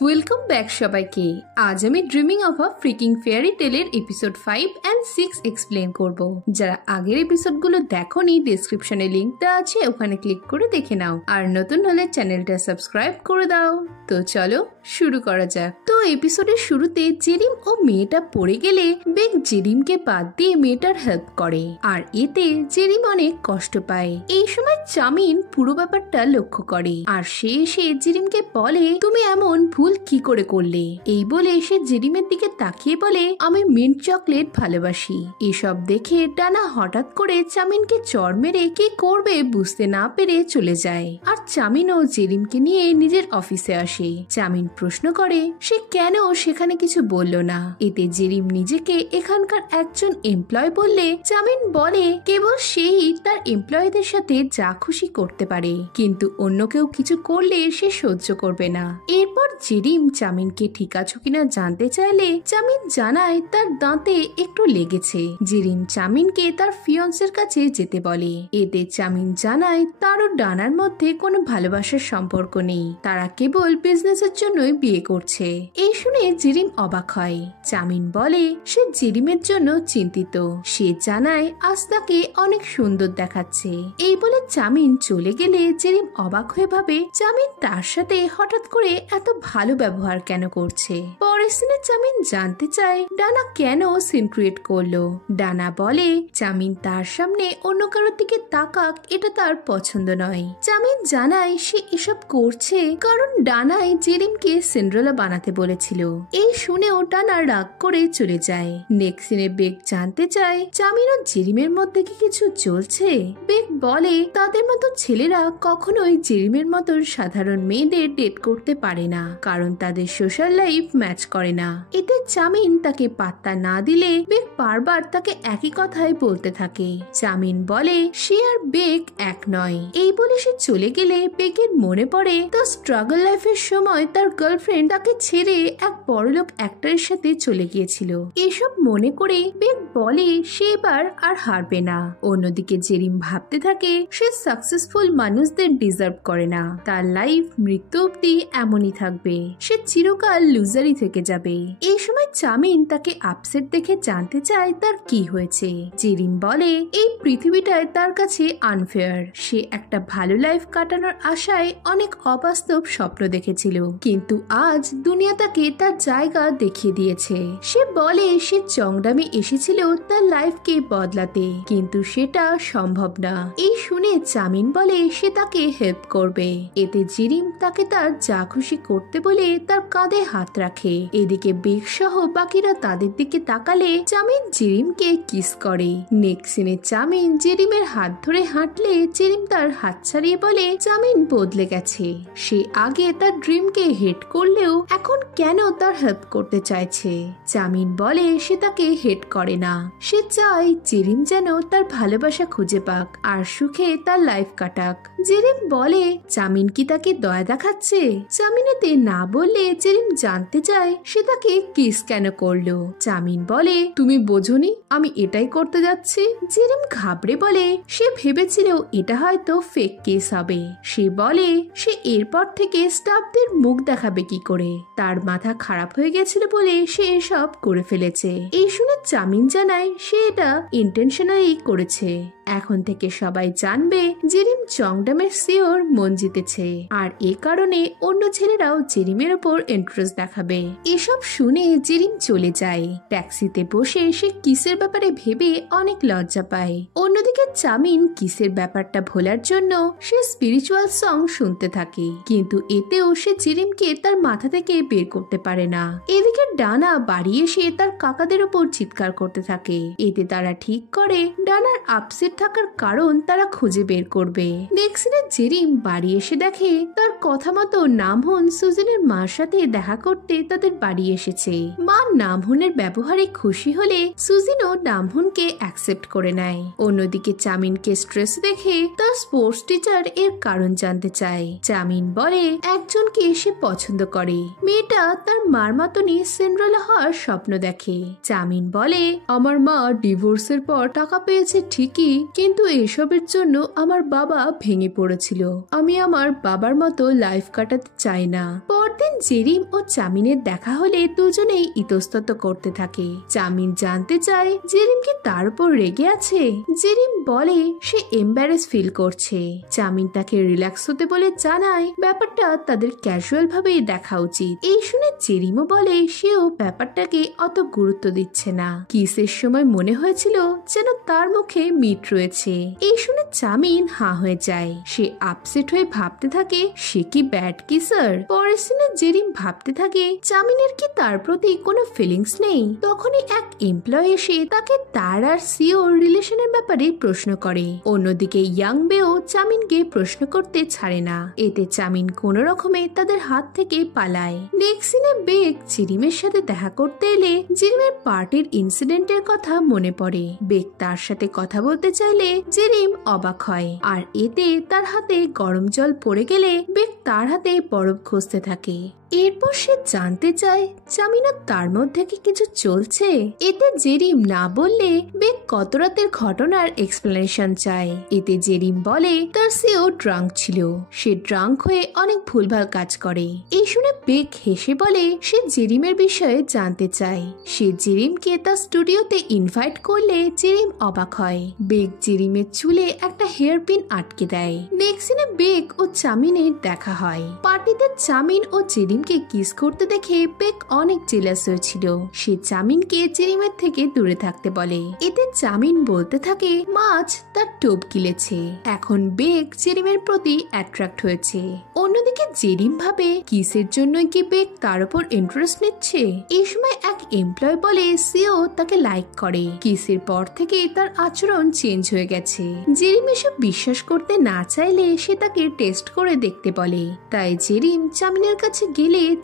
Welcome back সবাইকে। আজ আমি dreaming of a freaking fairy টেলের এপিসোড 5 এন্ড 6 এক্সপ্লেন করব। যারা আগের এপিসোডগুলো দেখোনি, ডেসক্রিপশনে লিংক দেওয়া আছে, ওখানে ক্লিক করে দেখে নাও। আর নতুন হলে চ্যানেলটা সাবস্ক্রাইব করে দাও। তো চলো শুরু করা যাক। তো এপিসোডের শুরুতে জেরিম ও মেয়েটা পড়ে গেলে বেক জেরিমকে বাদ দিয়ে মেয়েটার হেল্প করে, আর এতে জেরিম অনেক কষ্ট পায়। এই সময় চামিন পুরো ব্যাপারটা লক্ষ্য করে, আর সে এসে জেরিমকে বলে, তুমি এমন ভুল কি করে করলে? এই বলে সে জেরিমের দিকে তাকিয়ে বলে, আমি মিন্ট চকলেট ভালোবাসি। এসব দেখে ডানা হঠাৎ করে চামিনকে চড় মেরে কি করবে বুঝতে না পেরে চলে যায়। আর চামিনও জেরিমকে নিয়ে নিজের অফিসে আসে। চামিন প্রশ্ন করে সে কেন সেখানে কিছু বলল না। এতে জেরিম নিজেকে এখানকার একজন এমপ্লয় বললে চামিন বলে কেবল সেই তার এমপ্লয়ীদের সাথে যা খুশি করতে পারে, কিন্তু অন্য কেউ কিছু করলে সে সহ্য করবে না। এরপর জেরিম চামিনকে ঠিক আছো কিনা জানতে চাইলে চামিন জানায় তার দাঁতে একটু লেগেছে। জেরিম চামিনকে তার ফিয়ন্সের কাছে যেতে বলে। এতে চামিন জানায় তার ও ডানার মধ্যে কোনো ভালোবাসার সম্পর্ক নেই, তারা কেবল বিজনেসের জন্যই বিয়ে করছে। এই শুনে জেরিম অবাক হয়। চামিন বলে সে জেরিমের জন্য চিন্তিত। সে জানায় আজ তাকে অনেক সুন্দর দেখাচ্ছে। এই বলে চামিন চলে গেলে জেরিম অবাক হয়ে ভাবে চামিন তার সাথে হঠাৎ করে এত ভালো ব্যবহার কেন করছে। পরের সিনে চামিন জানতে চায় ডানা কেন সিন ক্রিয়েট করলো। ডানা বলে চামিন তার সামনে অন্য কারোর দিকে তাকাক এটা তার পছন্দ নয়। চামিন জানায় সে এসব করছে কারণ ডানাই জেরিমকে সিন্ড্রেলা বানাতে বলেছিল। এই শুনেও ডানা রাগ করে চলে যায়। নেক্সট সিনে বেক জানতে চায় চামিন ও জেরিমের মধ্যে কি কিছু চলছে। বেক বলে তাদের মতো ছেলেরা কখনোই জেরিমের মতো সাধারণ মেয়েদের ডেট করতে পারে না, কারণ তাদের সোশ্যাল লাইফ ম্যাচ করে না। এতে চামিন তাকে পাত্তা না দিলে বেক বারবার তাকে একই কথাই বলতে থাকে। চামিন বলে সে আর বেক এক নয়। এই বলে সে চলে গেলে বেকের মনে পড়ে তার স্ট্রাগল লাইফের সময় তার গার্লফ্রেন্ড তাকে ছেড়ে এক বড়লোক অ্যাক্টরের সাথে চলে গিয়েছিল। এসব মনে করে বেক বলে সে এবার আর হারবে না। অন্যদিকে জেরিম ভাবতে থাকে সে সাকসেসফুল মানুষদের ডিজার্ভ করে না, তার লাইফ মৃত্যু অব্দি এমনই থাকবে, সে চিরকাল লুজারই থেকে যাবে। এই সময় চামিন তাকে আপসেট দেখে জানতে চায় তার কি হয়েছে। জেরিম বলে এই পৃথিবীটায় তার কাছে আনফেয়ার। সে একটা ভালো লাইফ কাটানোর আশায় অনেক অবাস্তব স্বপ্ন দেখেছিল, কিন্তু আজ দুনিয়া তাকে তার জায়গা দেখিয়ে দিয়েছে। সে বলে সে চংডামে এসেছিল তার লাইফকে বদলাতে, কিন্তু সেটা সম্ভব না। এই শুনে চামিন বলে সে তাকে হেল্প করবে। এতে জেরিম তাকে তার যা খুশি করতে বলে তার কাঁধে হাত রাখে। এদিকে বেক সহ বাকিরা তাদের দিকে তাকালে চামিন জেরিমকে কিস করে। নেক্সট সিনে চামিন জেরিমের হাত ধরে হাঁটলে জেরিম তার হাত ছাড়িয়ে বলে চামিন বদলে গেছে। সে আগে তার ড্রিমকে হেট করলেও এখন কেন তার হেল্প করতে চাইছে। চামিন বলে সে তাকে হেট করে না, সে চায় জেরিম যেন তার ভালোবাসা খুঁজে পাক আর সুখে তার লাইফ কাটাক। জেরিম বলে চামিন কি তাকে দয়া দেখাচ্ছে। চামিনেতে না বললে জেরিম জানতে চায় সে তাকে কিস কেন করলো। চামিন বলে তুমি বোঝনি আমি এটাই করতে যাচ্ছি। জেরিম ঘাবড়ে বলে সে ভেবেছিল এটা হয়তো ফেক কেস হবে। সে বলে সে এরপর থেকে স্টাফদের মুখ দেখাবে কি করে, তার মাথা খারাপ হয়ে গেছিল বলে সে এসব করে ফেলেছে। এই শুনে চামিন জানায় সে এটা ইন্টেনশনালি করেছে। এখন থেকে সবাই জানবে জেরিম চংডামের সিওর মন জিতেছে, আর এ কারণে অন্য ছেলেরাও জেরিমের ওপর ইন্টারেস্ট দেখাবে। এসব শুনে জেরিম চলে যায়। ট্যাক্সিতে বসে সে কিসের ব্যাপারে ভেবে অনেক লজ্জা পায়। অন্যদিকে চামিন কিসের ব্যাপারটা ভোলার জন্য সে স্পিরিচুয়াল সং শুনতে থাকে, কিন্তু এতেও সে জেরিমকে তার মাথা থেকে বের করতে পারে না। এদিকে ডানা বাড়ি এসে তার কাকাদের ওপর চিৎকার করতে থাকে। এতে তারা ঠিক করে ডানার আপসেট থাকার কারণ তারা খুঁজে বের করবে। নেক্সট সিনে জেরিম বাড়ি এসে দেখে তার কথা মতো নামহুন সুজেনের মার সাথে দেখা করতে তাদের বাড়ি এসেছে। মা নামহুনের ব্যবহারে খুশি হলে সুজিনও নামহুনকে অ্যাকসেপ্ট করে নেয়। অন্যদিকে চামিনকে স্ট্রেস দেখে তার স্পোর্টস টিচার এর কারণ জানতে চায়। চামিন বলে একজনকে সে পছন্দ করে। মেয়েটা তার মার মতনই সিন্ড্রেলা হওয়ার স্বপ্ন দেখে। চামিন বলে আমার মা ডিভোর্সের পর টাকা পেয়েছে ঠিকই, কিন্তু এসবের জন্য আমার বাবা ভেঙে পড়েছিল। আমি আমার বাবার মতো লাইফ কাটাতে চাই না। পরদিন জেরিম ও চামিনের দেখা হলে দুজনেই ইতস্তত করতে থাকে। চামিন জানতে চায় জেরিম কি তার উপর রেগে আছে। জেরিম বলে সে এম্বারেস ফিল করছে। চামিন তাকে রিল্যাক্স হতে বলে জানায় ব্যাপারটা তাদের ক্যাজুয়াল ভাবেই দেখা উচিত। এই শুনে জেরিমও বলে সেও ব্যাপারটাকে অত গুরুত্ব দিচ্ছে না। কিসের সময় মনে হয়েছিল যেন তার মুখে মিট রয়েছে। এই শুনে চামিন হাঁ হয়ে যায়। সে আপসেট হয়ে ভাবতে থাকে সে কি ব্যাড কিসার। পরের সিনে জেরিম ভাবতে থাকে চামিনের কি তার প্রতি কোনো ফিলিংস নেই। তখনই এক এমপ্লয় এসে তাকে তার আর সিও রিলেশনের ব্যাপারে প্রশ্ন করে। অন্যদিকে ইয়াং বেও চামিনকে প্রশ্ন করতে ছাড়ে না। এতে চামিন কোনো রকমে তাদের হাত থেকে পালায়। নেক্সট সিনে বেক জেরিমের সাথে দেখা করতে এলে জেরিমের পার্টির ইনসিডেন্টের কথা মনে পড়ে। বেক তার সাথে কথা বলতে চাইলে জেরিম অবাক হয় আর এতে তার হাতে গরম জল পড়ে গেলে বেক তার হাতে বরফ ঘষতে থাকে। এরপর সে জানতে চায় চামিনা তার মধ্যে কি কিছু চলছে। এতে জেরিম না বললে বেক কত রাতের ঘটনার এক্সপ্লেনেশন চায়। এতে জেরিম বলে তার সিও ড্রাঙ্ক ছিল। সে ড্রাঙ্ক হয়ে অনেক ভুলভাল কাজ করে। এই শুনে বেক হেসে বলে সে জেরিমের বিষয়ে জানতে চায়। সে জেরিমকে তার স্টুডিওতে ইনভাইট করলে জেরিম অবাক হয়। বেক জেরিমের চুলে একটা হেয়ার পিন আটকে দেয়। নেক্সট সিনে বেক ও চামিনের দেখা হয়। পার্টিতে চামিন ও জেরিম কে কিস করতে দেখে বেক অনেক জেলাস হয়েছিল। সে চামিনকে জেরিমের থেকে দূরে থাকতে বলে। এতে চামিন বলতে থাকে মাছ তার টোপ গিলেছে। এখন বেক জেরিমের প্রতি অ্যাট্রাক্ট হয়েছে। অন্যদিকে জেরিম ভাবে কিসের জন্যই কি বেক তার উপর ইন্টারেস্ট নিচ্ছে। এই সময় এক এমপ্লয় বলে সিও তাকে লাইক করে। কিসের পর থেকে তার আচরণ চেঞ্জ হয়ে গেছে। জেরিম এসব বিশ্বাস করতে না চাইলে সে তাকে টেস্ট করে দেখতে বলে। তাই জেরিম চামিনের কাছে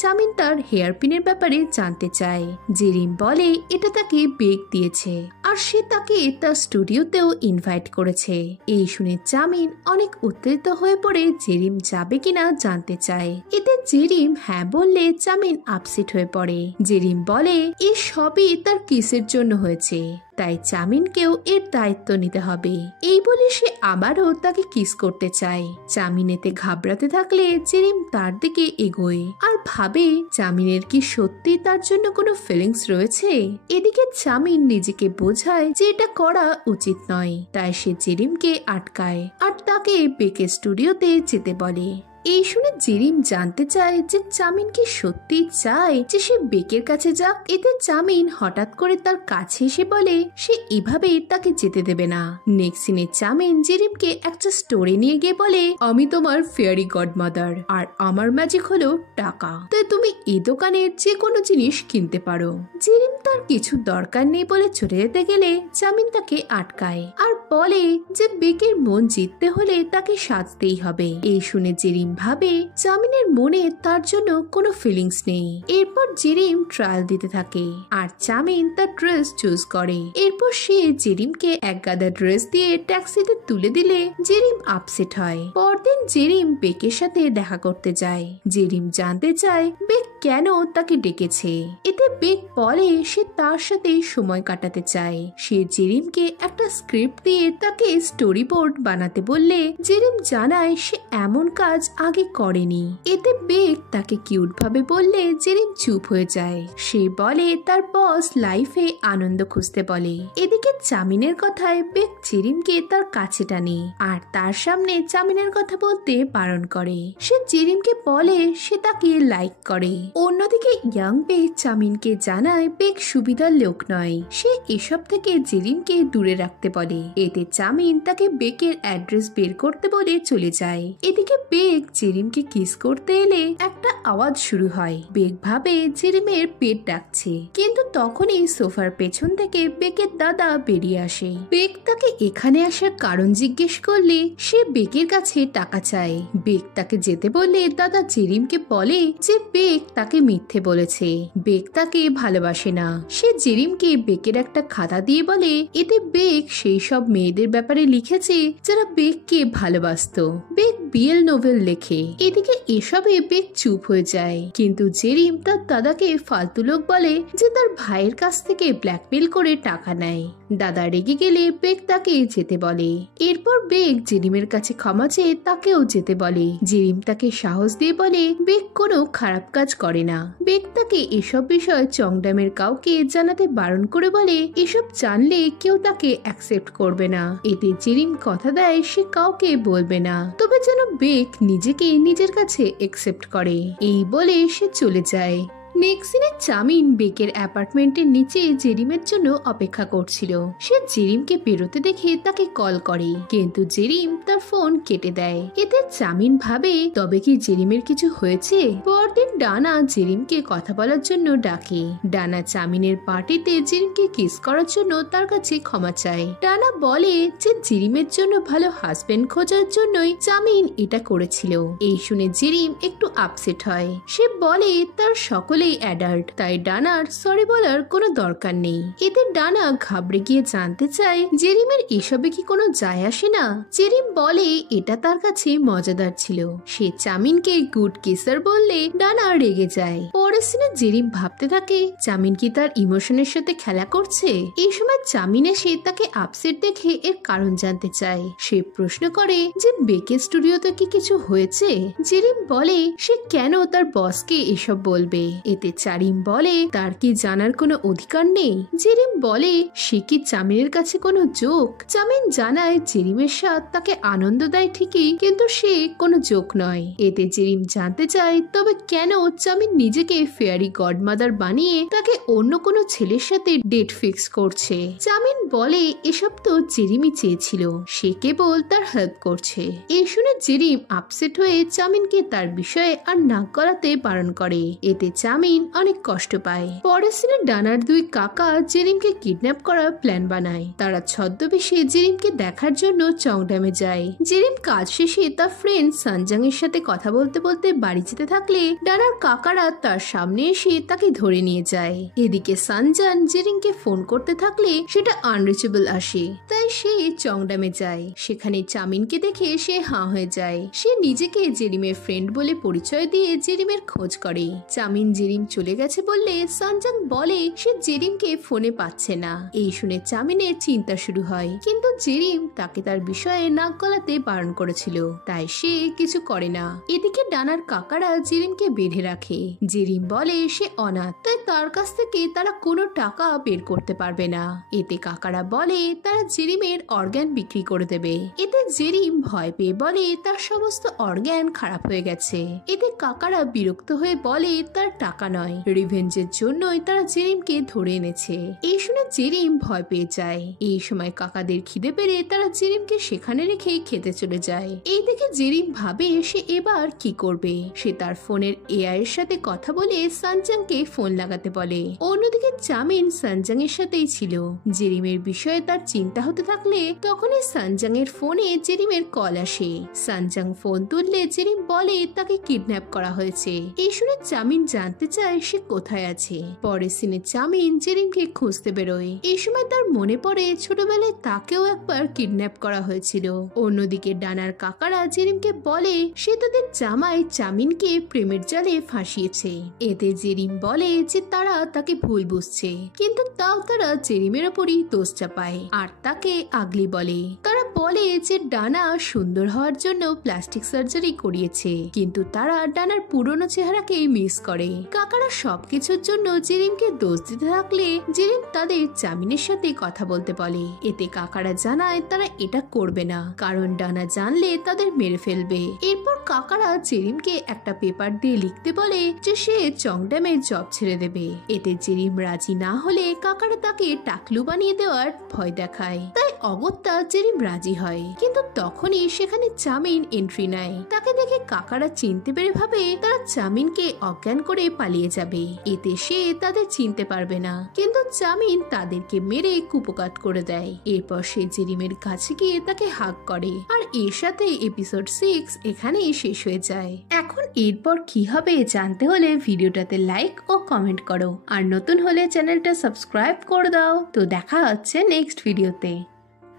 চামিন তার হেয়ার পিনের ব্যাপারে জানতে চায়। জেরিম বলে এটা তাকে বেক দিয়েছে আর সে তাকে তার স্টুডিওতেও ইনভাইট করেছে। এই শুনে চামিন অনেক উত্তেজিত হয়ে পড়ে জেরিম যাবে কিনা জানতে চায়। এতে জেরিম হ্যাঁ বললে চামিন আপসেট হয়ে পড়ে। জেরিম বলে এই সবই তার কিসের জন্য হয়েছে, তাই চামিনকেও এর দায়িত্ব নিতে হবে। এই বলে সে আবারও তাকে কিস করতে চায়। চামিন এতে ঘাবড়াতে থাকলে জেরিম তার দিকে এগোয় আর ভাবে চামিনের কি সত্যি তার জন্য কোনো ফিলিংস রয়েছে। এদিকে চামিন নিজেকে বোঝায় যে এটা করা উচিত নয়। তাই সে জেরিমকে আটকায় আর তাকে বেকের স্টুডিওতে যেতে বলে। এই শুনে জেরিম জানতে চায় যে চামিন কি সত্যি চায় যে সে বেকের কাছে যাক। এতে চামিন হঠাৎ করে তার কাছে এসে বলে সে এভাবেই তাকে যেতে দেবে না। নেক্সট সিনে চামিন জেরিমকে একটা স্টোরে নিয়ে গিয়ে বলে আমি তোমার ফেয়ারি গডমাদার আর আমার ম্যাজিক হলো টাকা, তাই তুমি এই দোকানের যে কোনো জিনিস কিনতে পারো। জেরিম তার কিছু দরকার নেই বলে চলে যেতে গেলে চামিন তাকে আটকায় আর বলে যে বেকের মন জিততে হলে তাকে সাজতেই হবে। এই শুনে জেরিম ভাবে চামিনের মনে তার জন্য কোনো ফিলিংস নেই। এরপর জেরিম ট্রায়াল দিতে থাকে আর চামিন তার ড্রেস চুজ করে। এরপর সে জেরিমকে এক গাদা ড্রেস দিয়ে ট্যাক্সিতে তুলে দিলে জেরিম আপসেট হয়। পরদিন জেরিম বেকের সাথে দেখা করতে যায়। জেরিম জানতে চায় বেক কেন তাকে ডেকেছে। এতে বেক বলে সে তার সাথে সময় কাটাতে চায়। সে জেরিমকে একটা স্ক্রিপ্ট দিয়ে তাকে স্টোরি বোর্ড বানাতে বললে জেরিম জানায় সে এমন কাজ আগে করেনি। এতে বেক তাকে কিউট ভাবে বললে জেরিম চুপ হয়ে যায়। সে বলে তার বস লাইফে আনন্দ খুঁজতে বলে। এদিকে চামিনের কথায় বেক জেরিমকে তার কাছে টানে আর তার সামনে চামিনের কথা বলতে বারণ করে। সে জেরিমকে বলে সে তাকে লাইক করে। অন্যদিকে ইয়াং বেক চামিনকে জানায় বেক সুবিধার লোক নয়। সে এসব থেকে জেরিমকে দূরে রাখতে বলে। এতে চামিন তাকে বেকের অ্যাড্রেস বের করতে বলে চলে যায়। এদিকে বেক জেরিমকে কিস করতে এলে একটা আওয়াজ শুরু হয়। বেক ভাবে জেরিমের পেট ডাকছে, কিন্তু তখনই সোফার পেছন থেকে বেকের দাদা বেরিয়ে আসে। বেক তাকে এখানে আসার কারণ জিজ্ঞেস করলে সে বেকের কাছে টাকা চায়। বেক তাকে যেতে বললে দাদা জেরিমকে বলে যে বেক তাকে মিথ্যে বলেছে, বেক তাকে ভালোবাসে না। সে জেরিমকে বেকের একটা খাতা দিয়ে বলে এতে বেক সেই সব মেয়েদের ব্যাপারে লিখেছে যারা বেককে ভালোবাসতো। বেক বিএল নোভেল লেখে। এদিকে এসবে বেক চুপ হয়ে যায়, কিন্তু জেরিম তার দাদাকে ফালতু লোক বলে যে তার ভাইয়ের কাছ থেকে ব্ল্যাকমেল করে টাকা নেয়। দাদা রেগে গেলে বেগ তাকে যেতে বলে। এরপর বেগ জেরিমের কাছে ক্ষমা চেয়ে তাকেও যেতে বলে। জেরিম তাকে সাহস দিয়ে বলে বেগ কোনো খারাপ কাজ করে না। বেগ তাকে এসব বিষয় চংডামের কাউকে জানাতে বারণ করে বলে এসব জানলে কেউ তাকে অ্যাকসেপ্ট করবে না। এতে জেরিম কথা দেয় সে কাউকে বলবে না, তবে যেন বেগ নিজেকে নিজের কাছে অ্যাকসেপ্ট করে। এই বলে সে চলে যায়। নেক্সট দিনে চামিন বেকের অ্যাপার্টমেন্টের নিচে জেরিমের জন্য অপেক্ষা করছিল। সে জেরিমকে বেরোতে দেখে তাকে কল করে, কিন্তু জেরিম তার ফোন কেটে দেয়। এতে চামিন ভাবে তবে কি জেরিমের কিছু হয়েছে। পরদিন ডানা জেরিমকে কথা বলার জন্য ডাকে। ডানা চামিনের পার্টিতে জেরিমকে কিস করার জন্য তার কাছে ক্ষমা চায়। ডানা বলে যে জেরিমের জন্য ভালো হাজবেন্ড খোঁজার জন্যই চামিন এটা করেছিল। এই শুনে জেরিম একটু আপসেট হয়। সে বলে তার সকলে অ্যাডাল্ট, তাই ডানার সরি বলার কোনো দরকার নেই। এতে ডানা ঘাবড়ে গিয়ে জানতে চায় জেরিমের এসবে কি কোনো যায় আসে না। জেরিম বলে এটা তার কাছে মজাদার ছিল। সে চামিনকে গুড কিসার বললে ডানা রেগে যায়। পরের সিনে জেরিম ভাবতে থাকে চামিন কি তার ইমোশনের সাথে খেলা করছে। এই সময় চামিন এসে তাকে আপসেট দেখে এর কারণ জানতে চায়। সে প্রশ্ন করে যে বেকের স্টুডিওতে কি কিছু হয়েছে। জেরিম বলে সে কেন তার বসকে এসব বলবে। এতে চারিম বলে তার কি জানার কোনো অধিকার নেই। জেরিম বলে সে কি চামিনের কাছে কোনো জোক। চামিন জানায় জেরিমের সাথ তাকে আনন্দ দেয় ঠিকই, কিন্তু সে কোনো জোক নয়। এতে জেরিম জানতে চায় তবে কেন চামিন নিজেকে ফেয়ারি গডমাদার বানিয়ে তাকে অন্য কোনো ছেলের সাথে ডেট ফিক্স করছে। চামিন বলে এসব তো জেরিমই চেয়েছিল, সে কেবল তার হেল্প করছে। এই শুনে জেরিম আপসেট হয়ে চামিনকে তার বিষয়ে আর নাক গলাতে বারণ করে। এতে চামিন অনেক কষ্ট পায়। পরের সিনে ডানার দুই কাকা জেরিমকে কিডন্যাপ করার প্ল্যান বানায়। তারা ছদ্মবেশে জেরিমকে দেখার জন্য চংডামে যায়। জেরিম কাজ শেষে তার ফ্রেন্ড সানজাং এর সাথে কথা বলতে বলতে বাড়ি যেতে থাকলে ডানার কাকারা তার সামনে এসে তাকে ধরে নিয়ে যায়। এদিকে সানজান জেরিমকে ফোন করতে থাকলে সেটা আনরিচেবল আসে, তাই সে চংডামে যায়। সেখানে চামিনকে দেখে সে হাঁ হয়ে যায়। সে নিজেকে জেরিমের ফ্রেন্ড বলে পরিচয় দিয়ে জেরিমের খোঁজ করে। চামিন জেরিম চলে গেছে বললে সানজাং বলে সে জেরিমকে ফোনে পাচ্ছে না। এই শুনে চামিনের চিন্তা শুরু হয়, কিন্তু জেরিম তাকে তার বিষয়ে নাক গলাতে বারণ করেছিল, তাই সে কিছু করে না। এদিকে ডানার কাকারা জেরিমকে বেঁধে রাখে। জেরিম বলে সে অনাথ, তাই তার কাছ থেকে তারা কোনো টাকা বের করতে পারবে না। এতে কাকারা বলে তারা জেরিমের অর্গান বিক্রি করে দেবে। এতে জেরিম ভয় পেয়ে বলে তার সমস্ত অর্গান খারাপ হয়ে গেছে। এতে কাকারা বিরক্ত হয়ে বলে তার টাকা নয়, রিভেঞ্জের জন্যই তারা জেরিমকে ধরে এনেছে। এই শুনে জেরিম ভয় পেয়ে যায়। এই সময় কাকাদের খিদে পেরে তারা জেরিমকে সেখানে রেখে খেতে চলে যায়। এই দেখে জেরিম ভাবে সে এবার কি করবে। সে তার ফোনের এআই এর সাথে কথা বলে সানজাংকে ফোন লাগাতে বলে। অন্যদিকে চামিন সানজাং এর সাথেই ছিল। জেরিমের বিষয়ে তার চিন্তা হতে থাকলে তখনই সানজাং এর ফোনে জেরিমের কল আসে। সানজাং ফোন তুললে জেরিম বলে তাকে কিডন্যাপ করা হয়েছে। এই শুনে চামিন জানতে চায় সে কোথায় আছে। পরের সিনে চামিন জেরিমকে খুঁজতে বেরোয়। এই সময় তার মনে পড়ে ছোটবেলায় তাকেও একবার কিডন্যাপ করা হয়েছিল। অন্যদিকে ডানার কাকারা জেরিমকে বলে সে তাদের জামাই চামিনকে প্রেমের জালে ফাঁসিয়েছে। এতে জেরিম বলে যে তারা তাকে ভুল বুঝছে, কিন্তু তাও তারা জেরিমের ওপরই দোষ চাপায় আর তাকে আগলি বলে। তারা বলে যে ডানা সুন্দর হওয়ার জন্য প্লাস্টিক সার্জারি করিয়েছে, কিন্তু তারা ডানার পুরনো চেহারাকে মিস করে। কাকারা সবকিছুর জন্য জেরিমকে দোষ দিতে থাকলে জেরিম তাদের চামিনের সাথে কথা বলতে বলে। এতে কাকারা জানায় তারা এটা করবে না, কারণ ডানা জানলে তাদের মেরে ফেলবে। এরপর কাকারা জেরিমকে একটা পেপার দিয়ে লিখতে বলে যে সে চংডামে জব ছেড়ে দেবে। এতে জেরিম রাজি না হলে কাকারা তাকে টাকলু বানিয়ে দেওয়ার ভয় দেখায়। তাই অগত্যা জেরিম রাজি হয়, কিন্তু তখনই সেখানে চামিন এন্ট্রি নেয়। তাকে দেখে কাকারা চিনতে পেরে ভাবে তারা চামিনকে অজ্ঞান করে পালিয়ে যাবে। এতে সে তাদের চিনতে পারবে না, কিন্তু চামিন তাদেরকে মেরে কুপকাত করে দেয়। এরপর সে জেরিমের কাছে গিয়ে তাকে হাগ করে। আর এর সাথে এপিসোড 6 এখানেই শেষ হয়ে যায়। এখন এরপর কি হবে জানতে হলে ভিডিওটাতে লাইক ও কমেন্ট করো, আর নতুন হলে চ্যানেলটা সাবস্ক্রাইব করে দাও। তো দেখা হচ্ছে নেক্সট ভিডিওতে।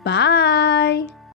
বাই।